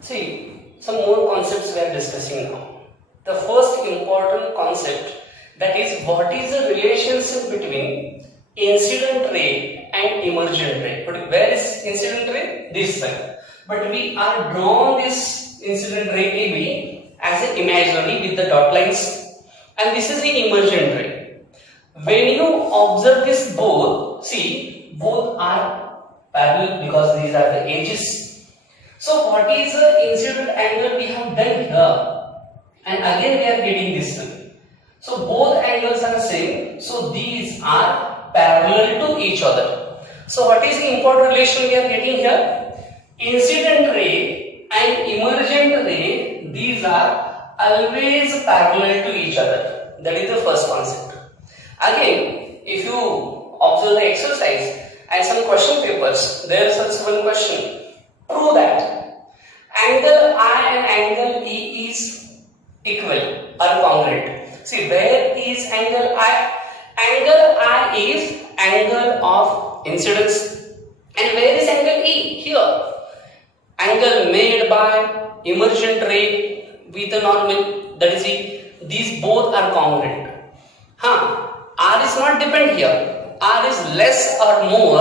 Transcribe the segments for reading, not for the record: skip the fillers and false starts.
See, some more concepts we are discussing now. The first important concept, that is what is the relationship between incident ray and emergent ray. But where is incident ray? This side. But we are drawn this incident ray AB as an imaginary with the dot lines, and this is the emergent ray. When you observe this both, see, both are parallel because these are the edges. So what is the incident angle we have done here? And again we are getting this one. So both angles are same. So these are parallel to each other. So what is the important relation we are getting here? Incident ray and emergent ray, these are always parallel to each other. That is the first concept. Again, if you observe the exercise and some question papers, there is also one question. Prove that angle I and angle E is equal or congruent. See, where is angle I? Angle I is angle of incidence. And where is angle E? Here. Angle made by emergent ray with a normal, that is E. These both are congruent. R is not depend here. R is less or more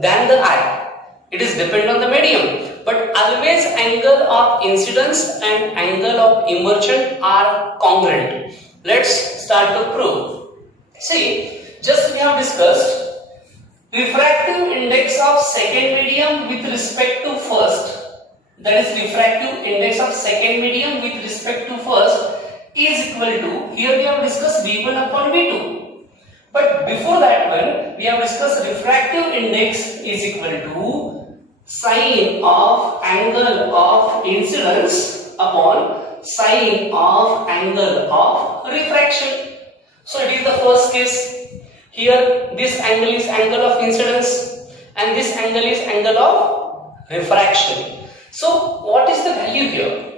than the I. It is depend on the medium, but always angle of incidence and angle of emergent are congruent. Let's start to prove. See, just we have discussed refractive index of second medium with respect to first. That is refractive index of second medium with respect to first is equal to, here we have discussed V1 upon V2. But before that one, we have discussed refractive index is equal to sine of angle of incidence upon sine of angle of refraction. So it is the first case. Here this angle is angle of incidence and this angle is angle of refraction. So what is the value here?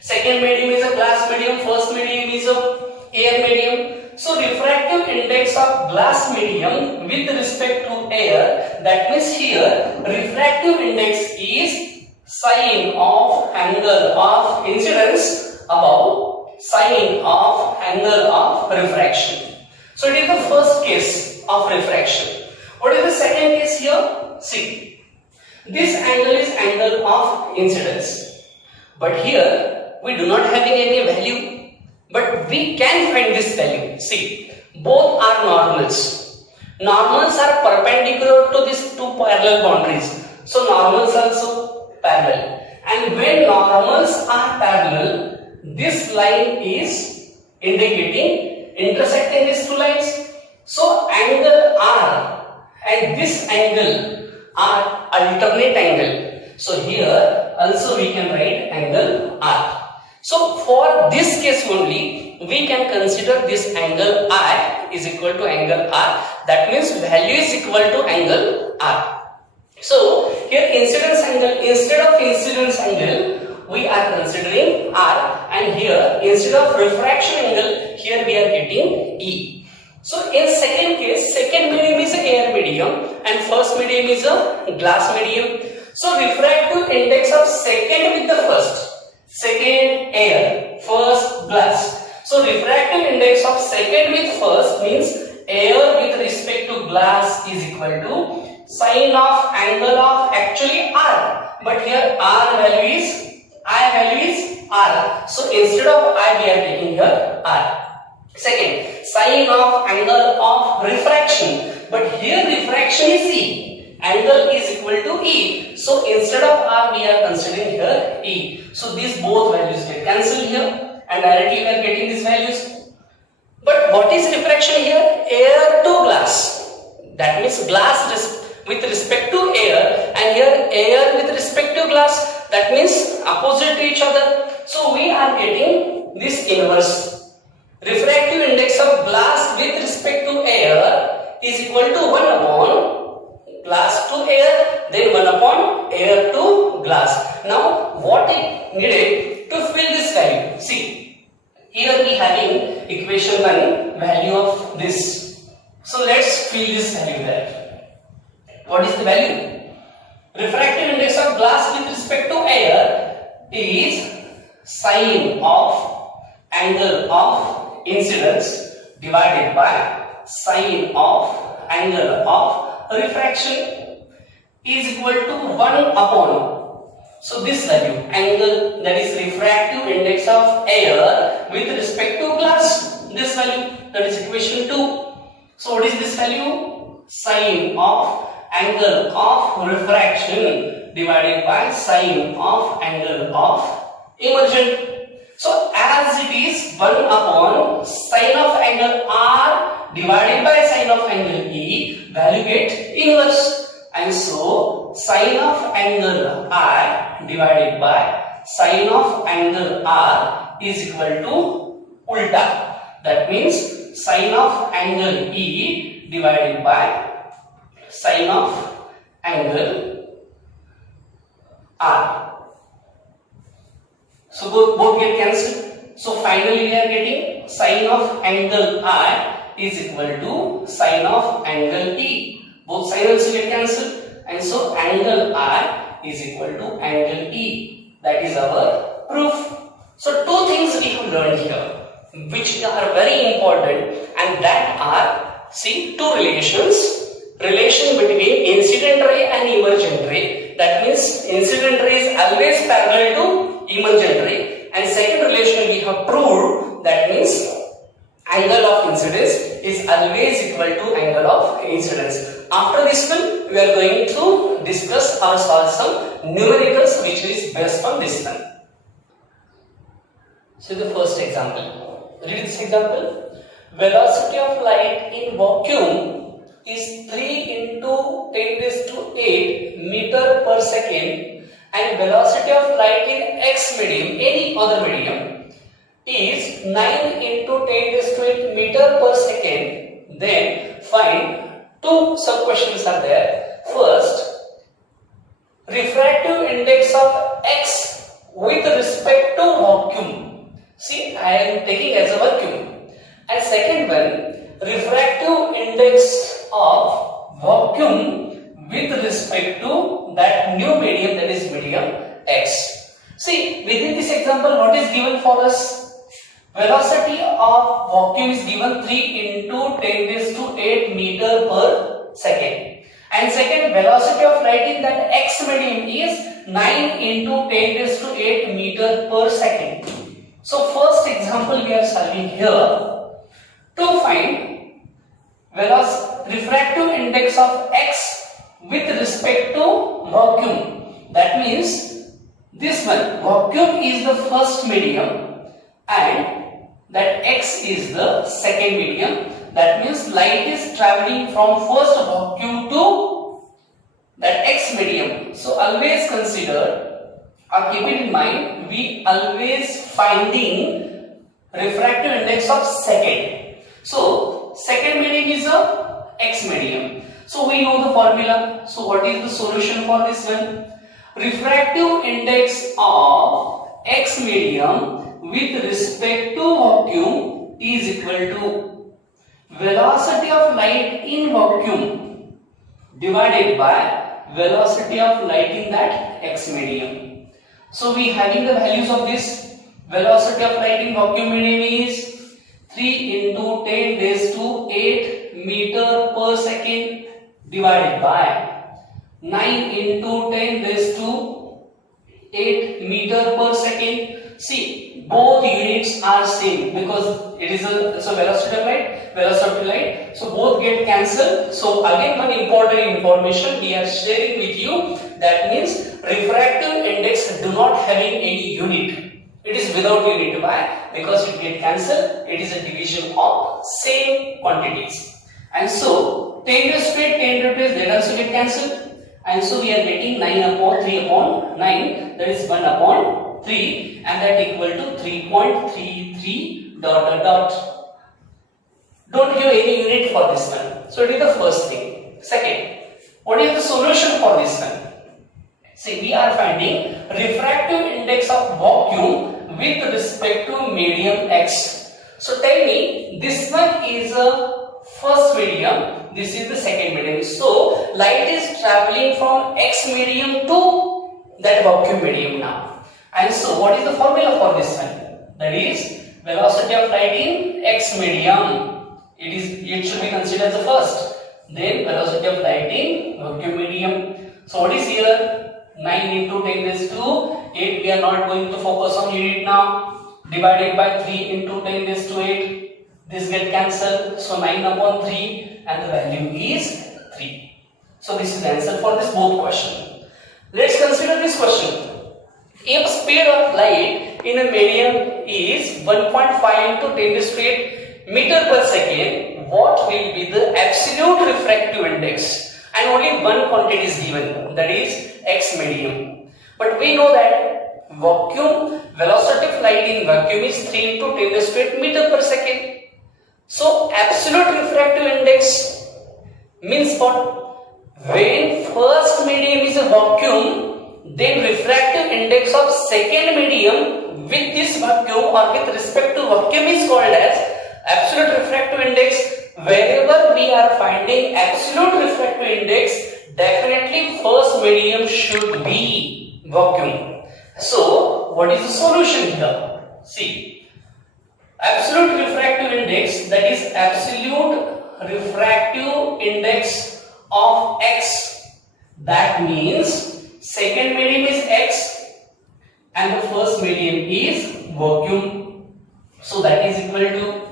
Second medium is a glass medium, first medium is a air medium. So refractive index of glass medium with respect to air, that means here refractive index is sine of angle of incidence above sine of angle of refraction. So it is the first case of refraction. What is the second case here? See, this angle is angle of incidence, but here we do not having any value. But we can find this value. See, both are normals. Normals are perpendicular to these two parallel boundaries. So normals also parallel. And when normals are parallel, this line is indicating intersecting these two lines. So angle R and this angle are alternate angle. So here also we can write angle R. So for this case only, we can consider this angle I is equal to angle R. That means value is equal to angle R. So here incidence angle, instead of incidence angle, we are considering R, and here instead of refraction angle, here we are getting E. So in second case, second medium is a air medium and first medium is a glass medium. So refractive index of second with the first. Second air, first glass. So refractive index of second with first means air with respect to glass is equal to sine of angle of actually R. But here R value is, I value is R. So instead of I we are taking here R. Second, sine of angle of refraction. But here refraction is E. Angle is equal to E. So instead of R we are considering here E. So these both values get cancelled here and directly we are getting these values. But what is refraction here? Air to glass. That means glass with respect to air, and here air with respect to glass. That means opposite to each other. So we are getting this inverse. Refractive index of glass with respect to air is equal to 1 upon glass to air, then 1 upon air to glass. Now what is needed to fill this value? See, here we having equation 1 value of this. So let's fill this value there. What is the value? Refractive index of glass with respect to air is sine of angle of incidence divided by sine of angle of refraction is equal to 1 upon. So this value, angle, that is refractive index of air with respect to glass, this value, that is equation 2. So what is this value? Sine of angle of refraction divided by sine of angle of emergent. So as it is 1 upon sine of angle R divided by sine of angle E, value get inverse. And so sine of angle I divided by sine of angle R is equal to ulta. That means sine of angle E divided by sine of angle R. So both get cancelled. So finally we are getting sine of angle I is equal to sine of angle E. Both sine also get cancelled, and so angle I is equal to angle E. That is our proof. So two things we have learned here, which are very important, and that are, see, two relations. Relation between incident ray and emergent ray. That means incident ray is always parallel to emergent ray. And second relation we have proved, that means angle of incidence is always equal to angle of incidence. After this one, we are going to discuss or solve some numericals which is based on this one. So the first example. Read this example. Velocity of light in vacuum is 3 into 10 raised to 8 meter per second, and velocity of light in X medium, any other medium, is 9 into 10 raised to 8 meter per second. Then find two sub questions are there. First, refractive index of X with respect to vacuum. See, I am taking as a vacuum. And second one, refractive index of vacuum with respect to that new medium, that is medium X. See, within this example, what is given for us? Velocity of vacuum is given 3 into 10 raised to 8 meter per second. And second, velocity of light in that X medium is 9 into 10 raised to 8 meter per second. So first example we are solving here to find refractive index of X with respect to vacuum. That means this one, vacuum is the first medium and that X is the second medium. That means light is traveling from first vacuum to that X medium. So always consider or keep it in mind, we always finding refractive index of second. So second medium is a X medium. So we know the formula. So what is the solution for this one? Refractive index of X medium with respect to vacuum is equal to velocity of light in vacuum divided by velocity of light in that X medium. So we having the values of this. Velocity of light in vacuum medium is 3 into 10 raised to 8 meter per second divided by 9 into 10 raised to 8 meter per second. See, both units are same because it is a velocity of light, so both get cancelled. So again, one important information we are sharing with you, that means refractive index do not having any unit. It is without unit. Why? Because it get cancelled. It is a division of same quantities, and so 10 raised to 10 raised, that also get cancelled, and so we are getting 9 upon 3 upon 9, that is 1 upon 3, and that equal to 3.33 dot dot dot. Don't give any unit for this one. So it is the first thing. Second, what is the solution for this one? See, we are finding refractive index of vacuum with respect to medium X. So tell me, this one is a first medium, this is the second medium. So light is traveling from X medium to that vacuum medium now. And so what is the formula for this one? That is velocity of light in X medium. It should be considered as the first. Then velocity of light in vacuum medium. So what is here? 9 into 10 raised to 8. We are not going to focus on unit now. Divided by 3 into 10 raised to 8. This get cancelled. So 9 upon 3 and the value is 3. So this is the answer for this both question. Let's consider this question. If speed of light in a medium is 1.5 into 10 raised to 8 meter per second, what will be the absolute refractive index? And only one quantity is given, that is X medium. But we know that vacuum velocity of light in vacuum is 3 into 10 raised to 8 meter per second. So absolute refractive index means what? When first medium is a vacuum, then refractive index of second medium with this vacuum or with respect to vacuum is called as absolute refractive index. Wherever we are finding absolute refractive index, definitely first medium should be vacuum. So what is the solution here? See, absolute refractive index, that is absolute refractive index of X. That means second medium is X and the first medium is vacuum. So that is equal to,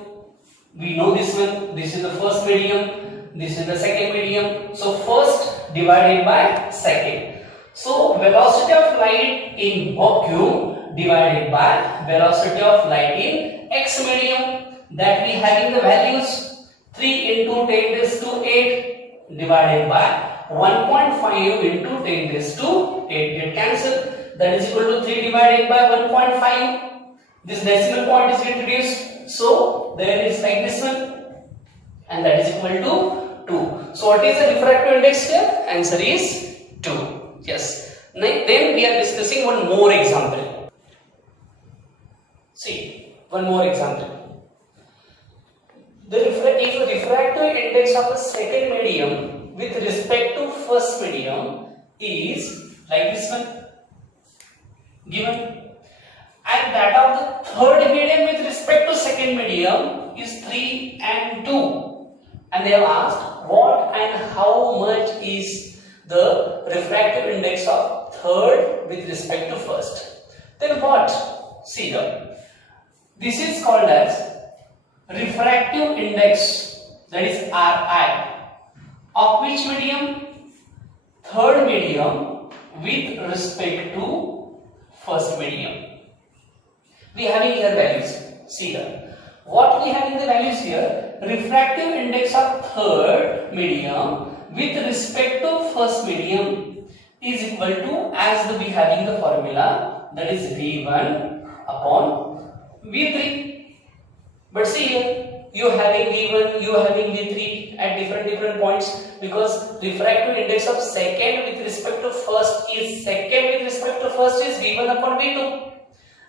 we know this one, this is the first medium, this is the second medium. So first divided by second. So velocity of light in vacuum divided by velocity of light in X medium, that we having the values 3 into 10 raised to 8 divided by 1.5 into 10 raised to 8 get cancelled. That is equal to 3 divided by 1.5. This decimal point is introduced. So there is like this one, and that is equal to 2. So what is the refractive index here? Answer is 2. Yes. Then we are discussing one more example. See, one more example. If the refractive index of the second medium with respect to first medium is like this one given, and that of the third medium with respect to second medium is 3 and 2, and they have asked what and how much is the refractive index of third with respect to first. Then what? See here, this is called as refractive index, that is Ri, of which medium? Third medium with respect to first medium. We are having here values. See here, what we have in the values here? Refractive index of third medium with respect to first medium is equal to, as we having the formula, that is V1 upon V3. But see here, you having V1, you having V3 at different points, because refractive index of second with respect to first is V1 upon V2,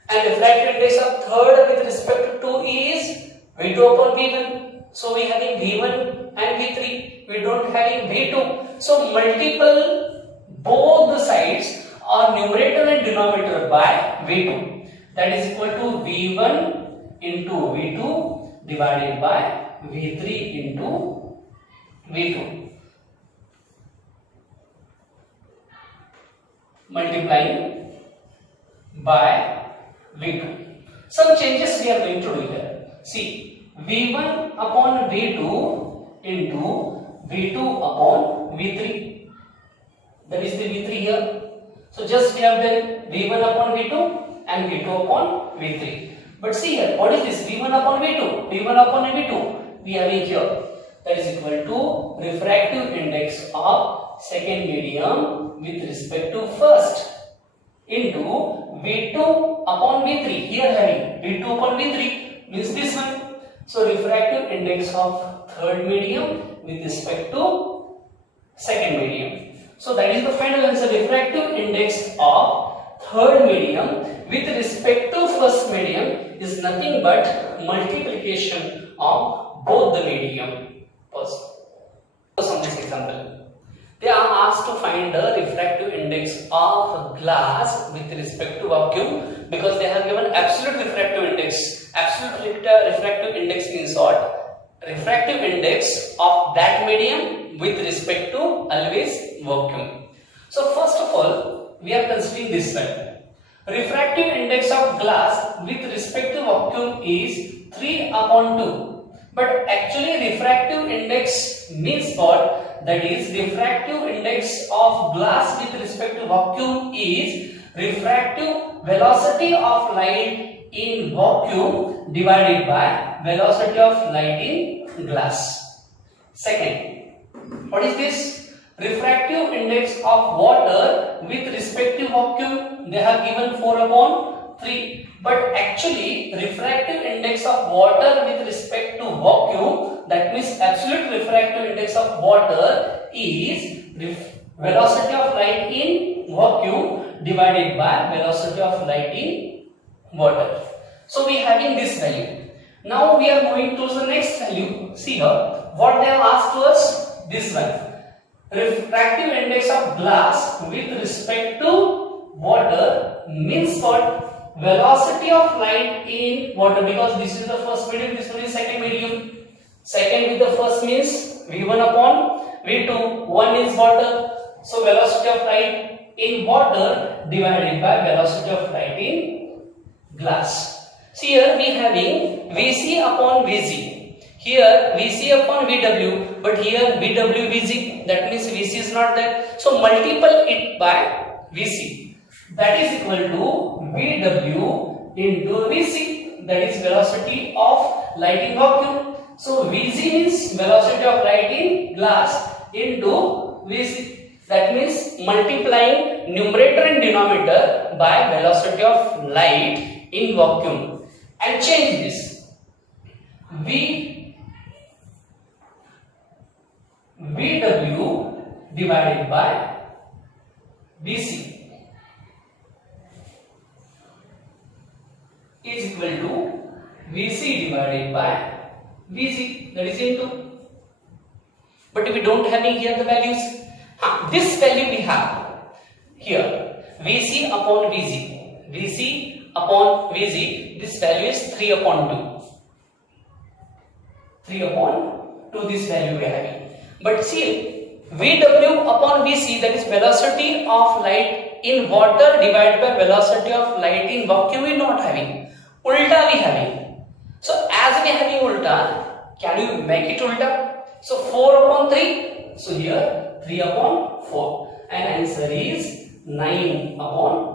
and refractive index of third with respect to 2 is V2 upon V1. So we having V1 and V3, we don't having V2. So multiple both the sides are numerator and denominator by V2. That is equal to V1 into V2 divided by V3 into V2, multiplying by V2. Some changes we are going to do here. See, V1 upon V2 into V2 upon V3. That is the V3 here. So just we have done V1 upon V2 and V2 upon V3. But see here, what is this? V1 upon V2. V1 upon V2 we have here. That is equal to refractive index of second medium with respect to first into V2 upon V3. Here having V2 upon V3 means this one. So refractive index of third medium with respect to second medium. So that is the final answer. Refractive index of third medium with respect to first medium is nothing but multiplication of both the medium. On this example, they are asked to find the refractive index of glass with respect to vacuum, because they have given absolute refractive index. Absolute refractive index means what? Refractive index of that medium with respect to always vacuum. So first of all, we are considering this one. Refractive index of glass with respect to vacuum is 3/2. But actually refractive index means what? That is, refractive index of glass with respect to vacuum is refractive velocity of light in vacuum divided by velocity of light in glass. Second, what is this? Refractive index of water with respect to vacuum, they have given 4/3. But actually refractive index of water with respect to vacuum, that means absolute refractive index of water is velocity of light in vacuum divided by velocity of light in water. So we are having this value. Now we are moving to the next value. See here, what they have asked to us? This one. Refractive index of glass with respect to water means what? Velocity of light in water, because this is the first medium, this one is second medium. Second with the first means V1 upon V2. One is water. So velocity of light in water divided by velocity of light in glass. See here we having Vc upon Vg. Here Vc upon Vw, but here Vw Vg. That means Vc is not there. So multiple it by Vc. That is equal to Vw into Vc. That is velocity of light in vacuum. So Vg means velocity of light in glass into Vc. That means multiplying numerator and denominator by velocity of light in vacuum. And change this. Vw divided by Vc is equal to Vc divided by Vg, that is into. But we don't have here the values. This value we have here, Vc upon Vg. Vc upon Vg, this value is 3/2. 3/2 this value we are having. But see, Vw upon Vc, that is velocity of light in water divided by velocity of light in vacuum, we are not having. Ulta we having. So as we are having ulta, can you make it ulta? So 4/3. So here 3/4. And answer is 9/3.